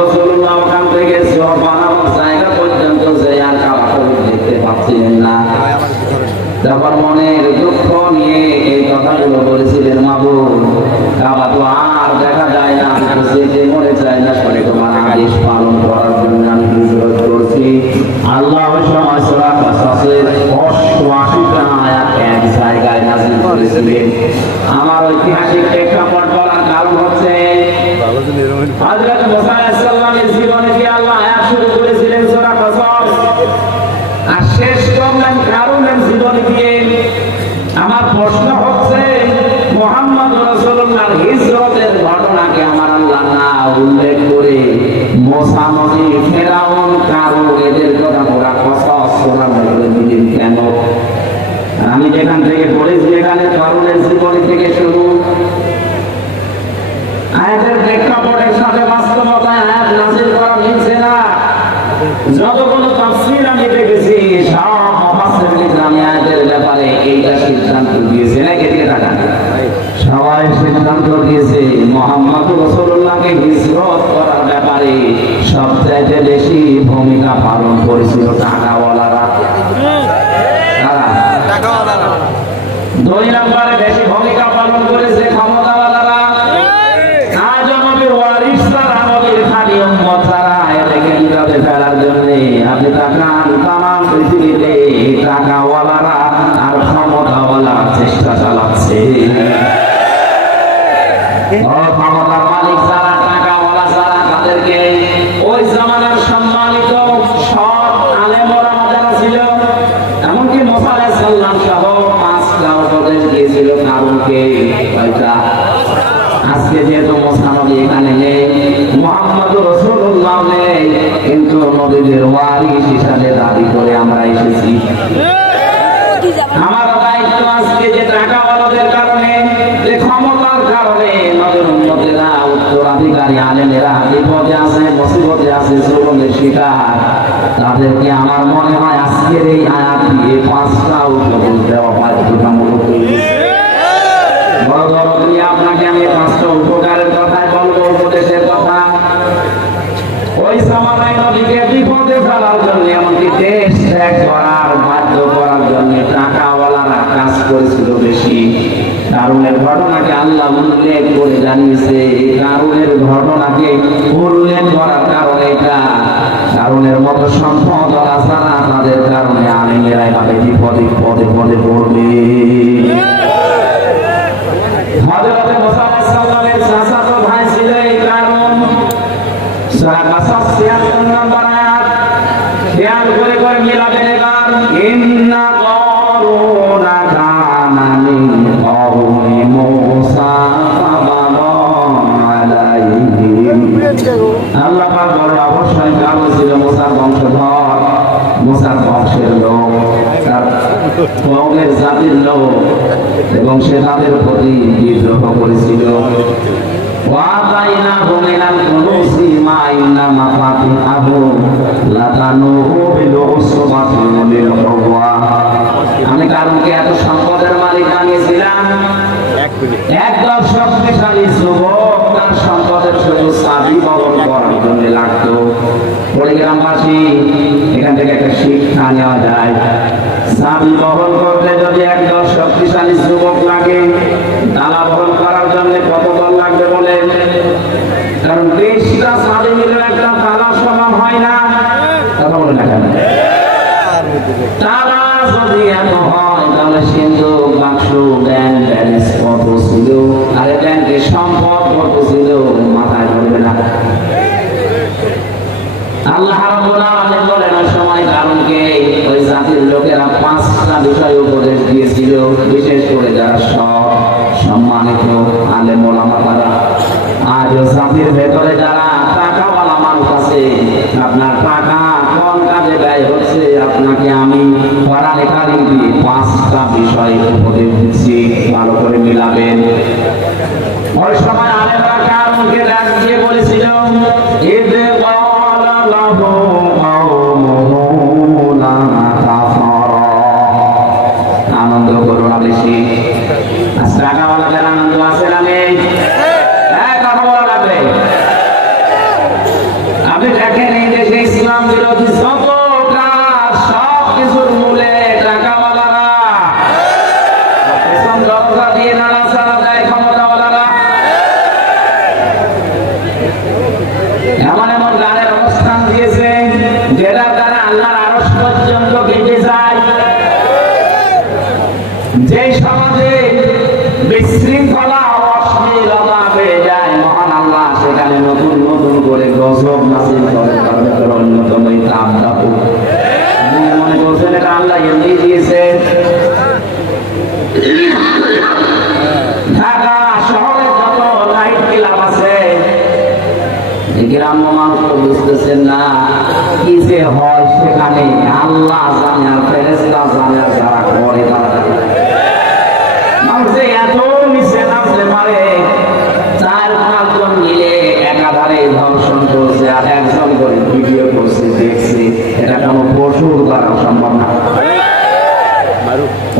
রাসূলুল্লাহ ওখান থেকে সোহবা নামক জায়গা পর্যন্ত যে আর কাবাকে দেখতে পাচ্ছিলেন না। তখন মনের দুঃখ নিয়ে এই কথাগুলো বলেছিলেন, মাবুদ কাবা তো আর দেখা যায় না, আমি তো যেতে মরে চাই না, সরে তোমার আদেশ পালন করার জন্য আমি হিজরত করছি। আল্লাহ ওই সময় সূরা কাসাসের ৮৮টা আয়াত এক জায়গায় নাযিল করেছিলেন। আমার ঐতিহাসিক প্রেক্ষাপট বলার কারণ হচ্ছে হযরত মুসা আলাইহিস সালামের জীবনে যে আল্লাহ আয়াত শুরু করেছিলেন সূরা কাসাস, আর শেষ করলেন কারণের জীবনে দিয়ে। আমার প্রশ্ন হচ্ছে মুহাম্মদ রাসূলুল্লাহর হিজরতের ঘটনাকে আমার আল্লাহ না উল্লেখ করে মুসা নবী, ফেরাউন, কারণ এদের কথা ওরা কসস শোনার মধ্যে দিলেন কেন? আমি যেখান থেকে পড়েছি এখানে কারণের জীবনী থেকে শুরু। আয়াতের প্রেক্ষাপটের সাথে বাস্তবতায় আয়াত নাযিল করা মিলছে না। যতগুলো তাফসীর আমি দেখেছি সব মুফাসসিরিন ইকরাম আয়াতের ব্যাপারে এইটা সিদ্ধান্ত দিয়েছে, নাকি এদিকে তাকান, সবাই সিদ্ধান্ত দিয়েছে মুহাম্মদ রাসূলুল্লাহকে হিজরত করার ব্যাপারে সবচাইতে বেশি ভূমিকা পালন করেছিল টাকাওয়ালারা। টাকাওয়ালারা 2 নম্বরে বেশি ভূমিকা পালন করেছে ক্ষমতাওয়ালারা। আজ নবীর ওয়ারিস তারা, নবীর খালি উম্মত তারা, এটাকে কিভাবে ফেলার জন্য আপনি তাকান তামাম পৃথিবীতে টাকাওয়ালারা আর ক্ষমতাওয়ালারা চেষ্টা চালাচ্ছে। ক্ষমতার মালিক যারা, টাকাওয়ালা যারা, তাদেরকে ওই জামানার সম্মানিত সব আলেম ওলামা যারা ছিল, এমনকি মুসা আলাইহিস সালাম সহ 5টা উপদেশ দিয়েছিল কারণকে। আজকে যেহেতু মুসা নবী এখানে নেই, মুহাম্মদ রাসূলুল্লাহ নেই, কিন্তু নবীদের ওয়ারিস হিসাবে দাবি করে আমরা এসেছি। আমার দায়িত্ব আজকে যে টাকাওয়ালাদের কারণে, যে ক্ষমতার কারণে নবীর উম্মতেরা, উত্তরাধিকারী আলেমেরা বিপদে আছে, মুসিবতে আছে, জুলুমের শিকার, তাদেরকে আমার মনে হয় আজকের এই আয়াত দিয়ে 5টা উপদেশ দেওয়া বাধ্যতামূলক। আপনাকে আমি 5টা উপকারের কথাই বলবো, উপদেশের কথা। ওই জামানায় নবীকে বিপদে ফেলার জন্য, এমনকি দেশ ত্যাগ করার বাধ্য করার জন্য টাকাওয়ালারা কাজ করেছিল বেশি। কারণের ঘটনাকে আল্লাহ উল্লেখ করে জানিয়েছে। এই কারণের ঘটনাকে উল্লেখ করার কারণে এটা, কারণের মতো সম্পদ ছাড়া তাদের কারণে আলেমেরা এভাবে বিপদে পদে পদে পড়বে। হযরত মুসা আলাইহিস সালামের চাচাতো ভাই ছিল এই কারণ। সূরা কাসাস 76 নম্বর আয়াত খেয়াল করে করে মিলাবেন এবার। ইন্না কারুনা কানা মিন কওমি মুসা ফাবাগা আলাইহিম। আল্লাহ পাক বলেন অবশ্যই কারণ ছিল মুসার বংশধর, মুসার বংশের লোক, তার কওমের জাতির লোক, এবং সে তাদের প্রতি বিদ্রোহ করেছিল। ওয়াতাইনাহু মিনাল কুনুজি মা ইন্না মাফাতিহাহু লাতানুহু বিল উসবাতি ওয়ালিল কুওয়া। আমি কারণকে এত সম্পদের মালিক বানিয়েছিলাম, একদম শক্তিশালী যুবক তার সম্পদের শুধু চাবি বহন করার জন্য লাগতো। পরিগ্রামবাসী এখান থেকে একটা শিক্ষা নেওয়া যায়, চাবি বহন করতে যদি একদম শক্তিশালী যুবক লাগে, তালা বহন করার জন্য কত বল লাগবে বলেন? কারণ 20টা চাবি মিলে একটা তালা সমান হয় না, কথা বলে না কেন? তালা যদি এত হয় তাহলে সিন্ধুক, বাক্স, ব্যাংক ব্যালেন্স কত ছিল, আরে ব্যাংকের সম্পদ কত ছিল মাথায় ধরবে না। আল্লাহ রাব্বুল আলামিন বলেন ওই সময় কারণকে ওই জাতির লোকেরা 5টা বিষয় উপদেশ দিয়েছিল, বিশেষ করে যারা সব সম্মানিত আলেম ওলামা তারা। আজ জাতির ভেতরে যারা টাকাওয়ালা মানুষ আছে, আপনার টাকা কোন কাজে ব্যয় হচ্ছে আপনাকে আমি কোরআনে কারীম দিয়ে 5টা বিষয় উপদেশ দিচ্ছি, ভালো করে মিলাবেন। ওই সময় আলেমরা কারণকে ডাক দিয়ে বলেছিল, ইদে আনন্দ করো না বেশি। টাকাওয়ালাদের আনন্দ আছে না নেই? কথা বলা লাগবে। আপনি দেখেন এই দেশে ইসলাম বিরোধী যত কাজ সব কিছুর মূলে টাকাওয়ালারা, পেছন দরজা দিয়ে নাড়াচাড়া দেয় ক্ষমতাওয়ালারা। এমন এমন গানের অনুষ্ঠান দিয়েছে যেটার দ্বারা আল্লাহর আরশ পর্যন্ত কেটে যায়। যে সমাজে বিশৃঙ্খলা অশ্লীলতা বেড়ে যায়, মহান আল্লাহ সেখানে নতুন নতুন করে গজব নাযিল করে। তার ভেতরে অন্যতম এই তাবদাপু। মনে করছেন এটা আল্লাহ এমনি দিয়েছে? ঢাকা শহরে যত নাইট ক্লাব আছে, গ্রাম্য মানুষ তো বুঝতেছেন না কি যে হয় সেখানে। আল্লাহ জানে আর ফেরেশতা জানে আর যারা করে তারা জানে। মানুষে এত নিচে নামতে পারে, 4-5 জন মিলে একাধারে ধর্ষণ করছে আর একজন করে ভিডিও করছে, দেখছে। এটা কোনো পশুর দ্বারা সম্ভব না।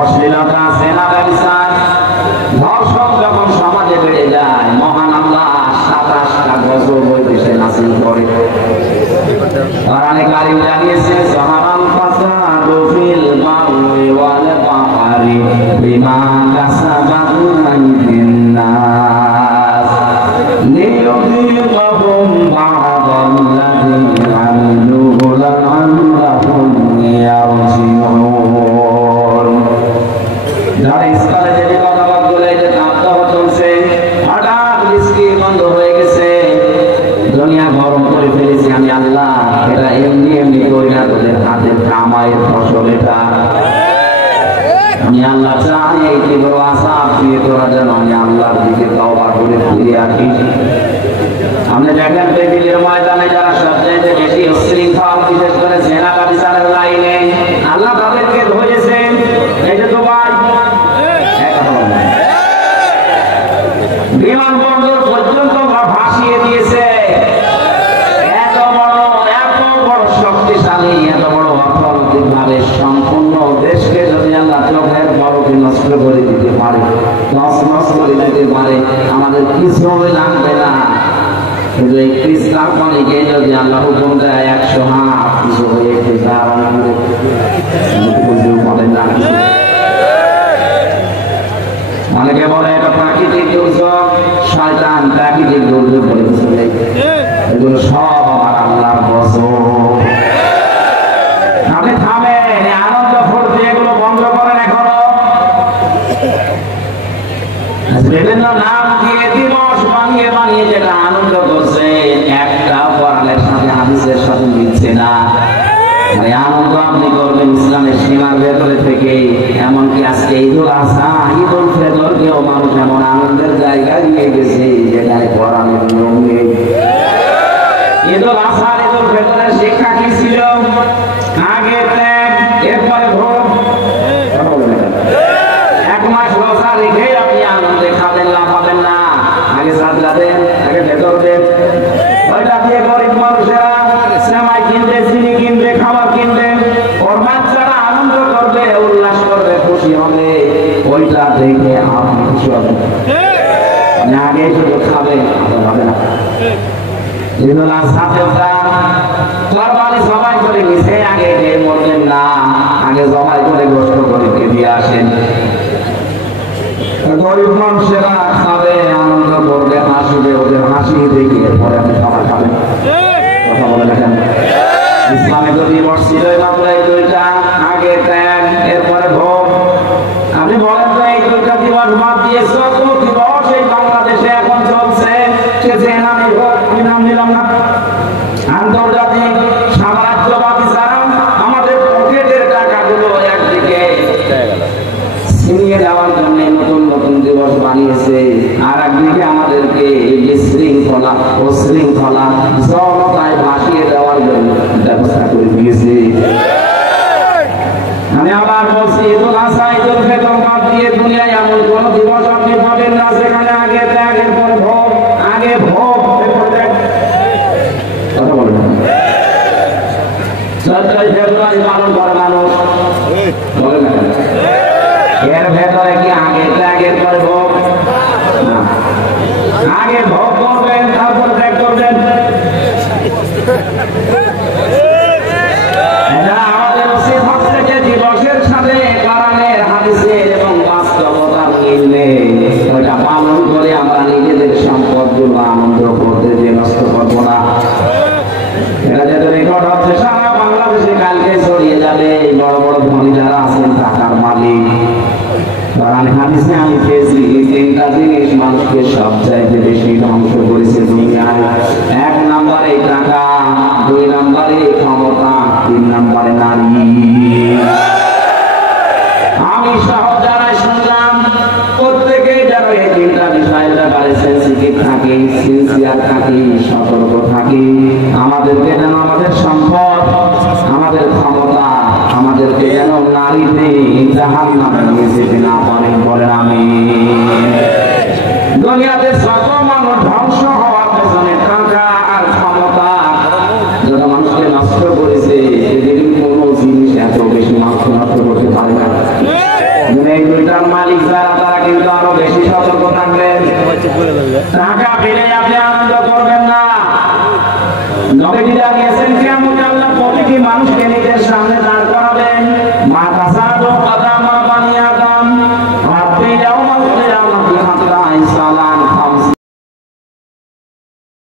অশ্লীলতা, জেনা, ব্যভিচার, ধর্ষণ যখন সমাজে বেড়ে যায়, মহান আল্লাহ 27টা গজব ওই দেশে নাযিল করে। কোরআনে কারীম জানিয়েছে, যাহারাল ফাসাদু ফিল বাররি ওয়াল বাহরি বিমা কাসাবাত আইদিন নাস লিয়ুযিকাহুম বা'দাল্লাযী আমিলু লা'আল্লাহুম ইয়ারজিউন। যারা ইসলামে যে কথাগুলো এই যে দাবদাহ চলছে, হঠাৎ বৃষ্টি বন্ধ হয়ে গেছে, দুনিয়া গরম করে ফেলেছি আমি আল্লাহ, এটা এমনি এমনি করি না, তোদের হাতের কামাইয়ের ফসল এটা। আমি আল্লাহ চাই এই তীব্র আশা দিয়ে তোরা যেন আমি আল্লাহর দিকে তওবা করে ফিরে আসি। আপনি দেখেন টেবিলের ময়দানে যারা সবচেয়ে বেশি উশৃঙ্খল, বিশেষ করে জেনা ব্যভিচারের লাইনে, আল্লাহ তাদেরকে ধরেছেন। এই যে দুবাই বিমানবন্দর পর্যন্ত ভাসিয়ে দিয়েছে। এত বড় শক্তিশালী, এত বড় অর্থনৈতিক ভাবে সম্পূর্ণ দেশকে যদি আল্লাহ চোখের বড়কে নষ্ট করে দিতে পারে, নষ্ট করে দিতে পারে, আমাদের কিছু লাগবে না। কিন্তু এই ইসলামকে যদি আল্লাহ হুকুম দেয় 100 হাত কিছু হয়ে বলেন না। অনেকে বলে এটা প্রাকৃতিক দুর্যোগ, শয়তান প্রাকৃতিক দুর্যোগ বলে চলে। এগুলো সব আমার আল্লাহর গজব। আপনি থামেন, আনন্দ ফুর্তি এগুলো বন্ধ করেন। এখনো বিভিন্ন নাম দিয়ে দিবস বানিয়ে বানিয়ে যেটা আনন্দ করছে, একটা কোরআনের সাথে হাদিসের সাথে মিলছে না। আনন্দ আপনি করবেন ইসলামের সীমার ভেতরে থেকে। এমনকি আজকে ঈদুল আজহা, ঈদুল ফিতরকেও মানুষ এমন আনন্দের জায়গায় নিয়ে গেছে যেখানে কোরআনের নিয়ম নেই। ঈদুল আজহা, ঈদুল ফিতরের শিক্ষা কি ছিল? আগে ত্যাগ, এরপরে ভোগ। 1 মাস রোজা রেখে আপনি আনন্দে খাবেন না, পাবেন না। আগে সাদলা দেন, আগে ভেতর দেন। ওইটা দিয়ে গরিব মানুষেরা সেমাই কিনবে, চিনি কিনবে, খাবার কিনবে, ওর বাচ্চারা আনন্দ করবে, উল্লাস করবে, খুশি হবে। ওইটা দেখে আপনি খুশি হবেন। আগে শুধু খাবেন, হবে না। ঈদুল আজহাতে কোরবানি সবাই করে নিছে, আগে খেয়ে মরবেন না, আগে জবাই করে গোশত করে দিয়ে আসেন। গরিব মানুষেরা খাবে, আনন্দ করবে, হাসবে, ওদের হাসি দেখে পরে আপনি খাবার খাবেন। কথা বলে দেখেন, ইসলামে যদি বসছিল মাত্র এই 2টা, আগে ত্যাগ, এরপরে ভোগ। আপনি বলেন তো এই 2টা দিবস বাদ দিয়ে যত দিবস এই বাংলাদেশে এখন চলছে, সে যে নামে হোক, আমি নাম নিলাম না, আন্তর্জাতিক সাম্রাজ্যবাদী যারা আমাদের পকেটের টাকাগুলো একদিকে ছিনিয়ে দেওয়ার জন্য নতুন নতুন দিবস বানিয়েছে, আর একদিকে আমাদেরকে বিশৃঙ্খলা, অশৃঙ্খলা, জনতায় ভাসিয়ে দেওয়ার জন্য ব্যবস্থা করে দিয়েছে। আমি আবার বলছি, ঈদুল আজহা, ঈদুল ফিতর বাদ দিয়ে দুনিয়ায় এমন কোন দিবস আপনি পাবেন না যেখানে আগে ত্যাগ, এরপরে ভোগ, আগে ভোগ, এরপরে ত্যাগ। কথা বলবেন 14 ফেব্রুয়ারি পালন করে মানুষ, বলেন না এর ভেতরে কি আগে ত্যাগের পরে ভোগ? আগে ভোগ করবেন, তারপর ত্যাগ করবেন। মানুষকে সবচাইতে বেশি ধ্বংস করেছে দুনিয়ায়। 1 নম্বরে টাকা, 2 নম্বরে ক্ষমতা, 3 নম্বরে নারী। আমি সহ যারা শুনলাম প্রত্যেকে যেন এই 3টা বিষয়ের ব্যাপারে সেন্সিটিভ থাকি, সিনসিয়ার থাকি, সতর্ক থাকি। আমাদেরকে যেন আমাদের সম্পদ, আমাদের ক্ষমতা, আমাদেরকে যেন নারীতে জাহান্নামে নিয়ে যেতে না পারে, বলেন আমিন। দুনিয়াতে সব মানুষ ধ্বংস হওয়ার পেছনে টাকা আর ক্ষমতা যারা মানুষকে নষ্ট করেছে, এদের কোনো জিনিস এত বেশি নষ্ট করতে পারে না। এই 2টার মালিক যারা, তারা কিন্তু আরো বেশি সতর্ক থাকবেন। টাকা পেলে আপনি আনন্দ করবেন না। নবীজি জানিয়েছেন কিয়ামতে আল্লাহ প্রতিটি মানুষকে